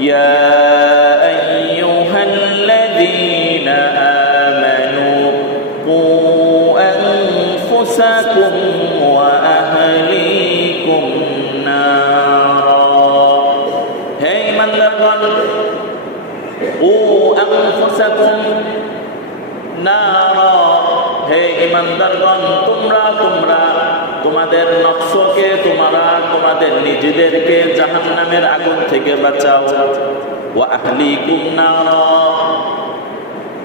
ইয়া আইয়ুহাল্লাযীনা আমানু কু আনফুসাকুম ওয়া আহলিকুম নারা। হে ঈমানদারগণ, কু আনফুসাকুম নারা, হে ঈমানদারগণ, তোমরা তোমাদের নফসকে, তোমাদের নিজেদেরকে জাহান্নামের আগুন থেকে বাঁচাও। ওয়া আহলিকুম নারা,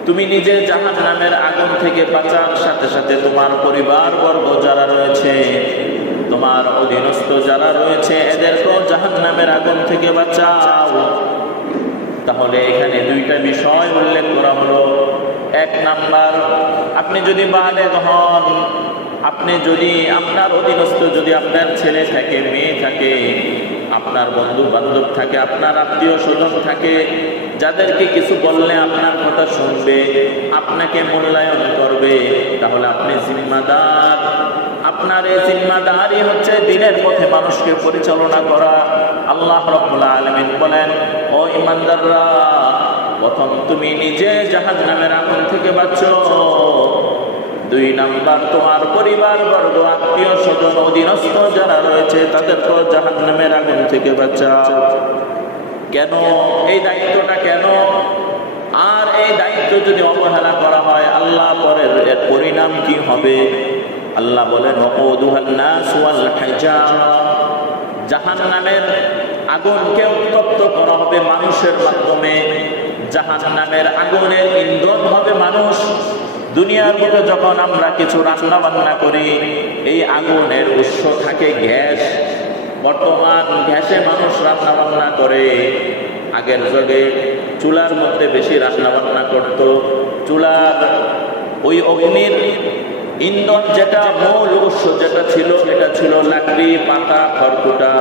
তুমি নিজে জাহান্নামের আগুন থেকে বাঁচার সাথে সাথে তোমার পরিবারবর্গ যারা রয়েছে, তোমার অধীনস্থ যারা রয়েছে, এদেরকেও জাহান্নামের আগুন থেকে বাঁচাও। তাহলে এখানে দুইটা বিষয় উল্লেখ করা হলো। এক নাম্বার, আপনি যদি বালেগ হন, আপনি যদি আপনার অধীনস্থ, যদি আপনার ছেলে থাকে, মেয়ে থাকে, আপনার বন্ধু বান্ধব থাকে, আপনার আত্মীয় স্বজন থাকে, যাদেরকে কিছু বললে আপনার কথা শুনবে, আপনাকে মূল্যায়ন করবে, তাহলে আপনি জিম্মাদার। আপনার এই জিম্মাদারি হচ্ছে দ্বীনের পথে মানুষকে পরিচালনা করা। আল্লাহ রাব্বুল আলামিন বলেন, ও ঈমানদাররা, প্রথম তুমি নিজে জাহান্নামের আগুন থেকে বাঁচো। দুই নাম্বার, তোমার পরিবারবর্গ, আত্মীয় স্বজন, অধীনস্থ যারা রয়েছে, তাদেরকেও জাহান্নামের আগুন থেকে বাঁচাও। কেন এই দায়িত্বটা, কেন? আর এই দায়িত্ব যদি অবহেলা করা হয়, আল্লাহ পরের এর পরিণাম কি হবে? আল্লাহ বলেন, ওয়াকুদুহান নাস ওয়াল হিজারা, জাহান্নামের আগুনকে উত্তপ্ত করা হবে মানুষের মাধ্যমে। জাহান্নামের আগুনের ইন্ধন হবে মানুষ। দুনিয়ার বুকে যখন আমরা কিছু রান্না বান্না করি, এই আগুনের উৎস থাকে গ্যাস। বর্তমান গ্যাসে মানুষ রান্না বান্না করে। আগের যুগে চুলার মধ্যে বেশি রান্না বান্না করত। চুলার ওই অগ্নির ইন্ধন যেটা, মূল উৎস যেটা ছিল, এটা ছিল লাকড়ি, পাতা, খড়কুটা।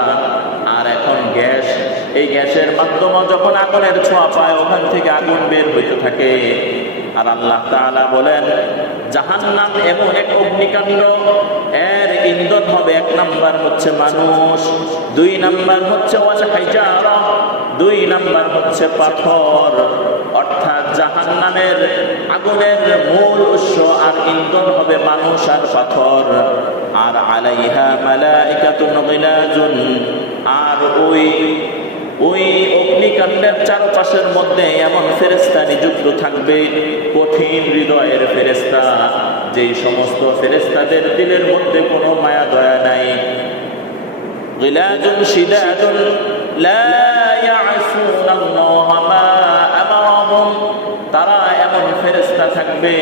আর এখন গ্যাস। এই গ্যাসের মাধ্যমে যখন আগুনের ছোঁয়া পায়, ওখান থেকে আগুন বের হইতে থাকে। আর আল্লাহ তাআলা বলেন, জাহান্নাম এমন এক অগ্নিকাণ্ড, এর ইন্ধন হবে এক নাম্বার হচ্ছে মানুষ, দুই নাম্বার হচ্ছে ওয়াল হিজারা, দুই নাম্বার হচ্ছে পাথর। অর্থাৎ জাহান্নামের আগুনের মূল উৎস আর ইন্ধন হবে মানুষ আর পাথর। আর আলাইহা মালাইকাতুন গিলাজুন, আর ওই অগ্নিকাণ্ডের চারপাশের মধ্যে এমন ফেরেশতা নিযুক্ত থাকবে, কঠিন হৃদয়ের ফেরেশতা, যেই সমস্ত ফেরেশতাদের দিলের মধ্যে কোনো মায়া দয়া নাই। গিলাজুন শিদাদুন লা ইয়াসুনাল্লাহা মা আমারাহুম, তারা এমন ফেরেশতা থাকবে,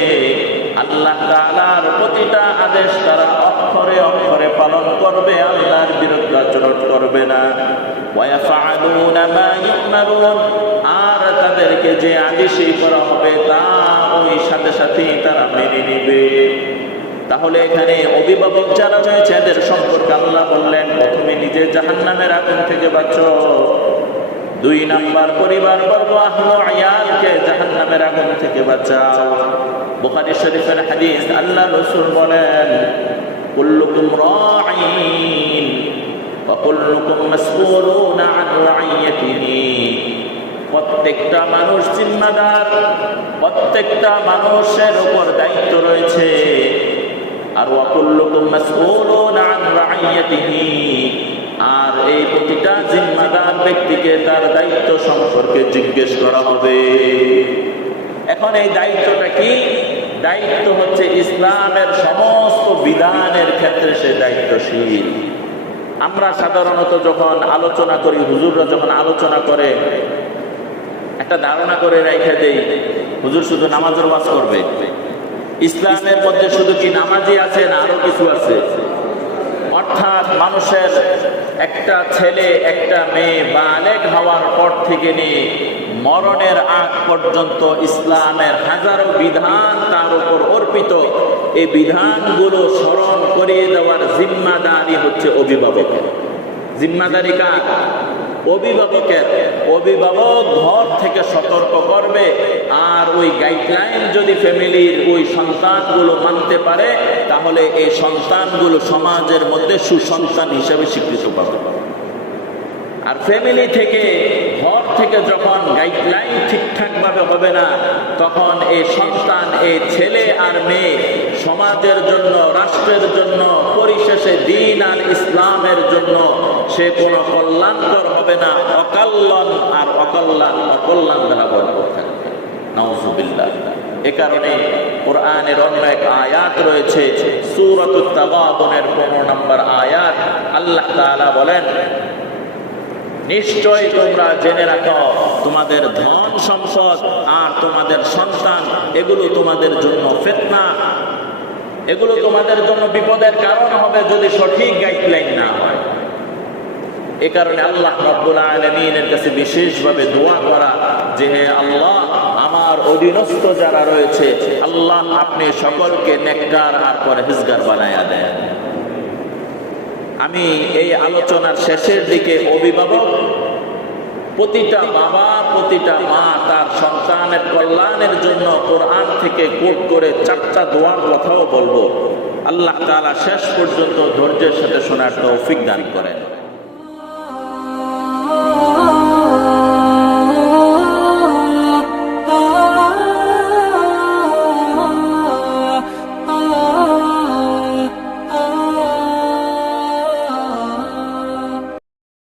আল্লাহ তাআলার প্রতিটা আদেশ তারা অক্ষরে অক্ষরে পালন করবে, আল্লাহর বিরুদ্ধে আচরণ করবে না। ওয়ায়াফআলুনা মা ইউমারুন, আর তাদেরকে যে আদেশই করা হবে তা ওই সাথে সাথেই তারা মেনে নেবে। তাহলে এখানে অভিভাবক যারা রয়েছে, এদের সম্পর্কে আল্লাহ বললেন, প্রথমে নিজে জাহান্নামের আগুন থেকে বাঁচো। দুই নাম্বার, পরিবারবর্গ, আহলে আয়ালকে জাহান্নামের আগুন থেকে বাঁচাও। বুখারী শরীফের হাদিস, আল্লাহ রাসূল বলেন, কুল্লুকুম রাঈন ওয়া কুল্লুকুম মাসউলুন আন রাইয়াতিহি, প্রত্যেকটা মানুষ জিম্মাদার, প্রত্যেকটা মানুষের উপর দায়িত্ব রয়েছে। আর ওয়া কুল্লুকুম মাসউলুন আন রাইয়াতিহি, আর এই প্রতিটা জিম্মাদার ব্যক্তিকে তার দায়িত্ব সম্পর্কে জিজ্ঞেস করা হবে। এখন এই দায়িত্বটা কি? দায়িত্ব হচ্ছে ইসলামের সমস্ত বিধানের ক্ষেত্রে সে দায়িত্বশীল। আমরা সাধারণত যখন আলোচনা করি, হুজুররা যখন আলোচনা করে, একটা ধারণা করে রেখে দেই, হুজুর শুধু নামাজের ওয়াজ করবে। ইসলামের মধ্যে শুধু কি নামাজই আছে না আরো কিছু আছে? অর্থাৎ মানুষের একটা ছেলে একটা মেয়ে বালেগ হওয়ার পর থেকে নিয়ে মরণের আগ পর্যন্ত ইসলামের হাজারো বিধান তার উপর অর্পিত। এই বিধানগুলো স্মরণ করিয়ে দেওয়ার জিম্মাদারি হচ্ছে অভিভাবকের। জিম্মাদারি কার? অভিভাবকের। অভিভাবক ঘর থেকে সতর্ক করবে, আর ওই গাইডলাইন যদি ফ্যামিলির ওই সন্তানগুলো মানতে পারে, তাহলে এই সন্তানগুলো সমাজের মধ্যে সুসন্তান হিসেবে স্বীকৃত পাবে। আর ফ্যামিলি থেকে, ঘর থেকে থেকে যখন গাইডলাইন ঠিকঠাক ভাবে হবে না, তখন এই সন্তান, এই ছেলে আর মেয়ে সমাজের জন্য, রাষ্ট্রের জন্য, পরিশেষে দ্বীন আর ইসলামের জন্য সে কোনো কল্যাণকর হবে না, অকল্যাণ আর অকল্যাণ দ্বারা ভরপুর থাকবে। নাউযুবিল্লাহ। এ কারণে কোরআনের অন্য এক আয়াত রয়েছে, সূরাতুত তাগাবুনের 15 নম্বর আয়াত। আল্লাহ তাআলা বলেন, নিশ্চয় তোমরা জেনে রাখো তোমাদের ধন সম্পদ আর তোমাদের সন্তান এগুলো তোমাদের জন্য ফিতনা, এগুলো তোমাদের জন্য বিপদের কারণ হবে যদি সঠিক গাইডলাইন না হয়। এ কারণে আল্লাহ রাব্বুল আলামিনের কাছে বিশেষভাবে দোয়া করা যে হে আল্লাহ, আমার অধীনস্থ যারা রয়েছে আল্লাহ আপনি সকলকে নেককার আর পরহেজগার বানায়া দেন। আমি এই আলোচনার শেষের দিকে অভিভাবক, প্রতিটা বাবা, প্রতিটা মা তার সন্তানের কল্যাণের জন্য কোরআন থেকে কোট করে 4টা দোয়ার কথাও বলবো। আল্লাহ তাআলা শেষ পর্যন্ত ধৈর্যের সাথে শোনার তৌফিক দান করেন।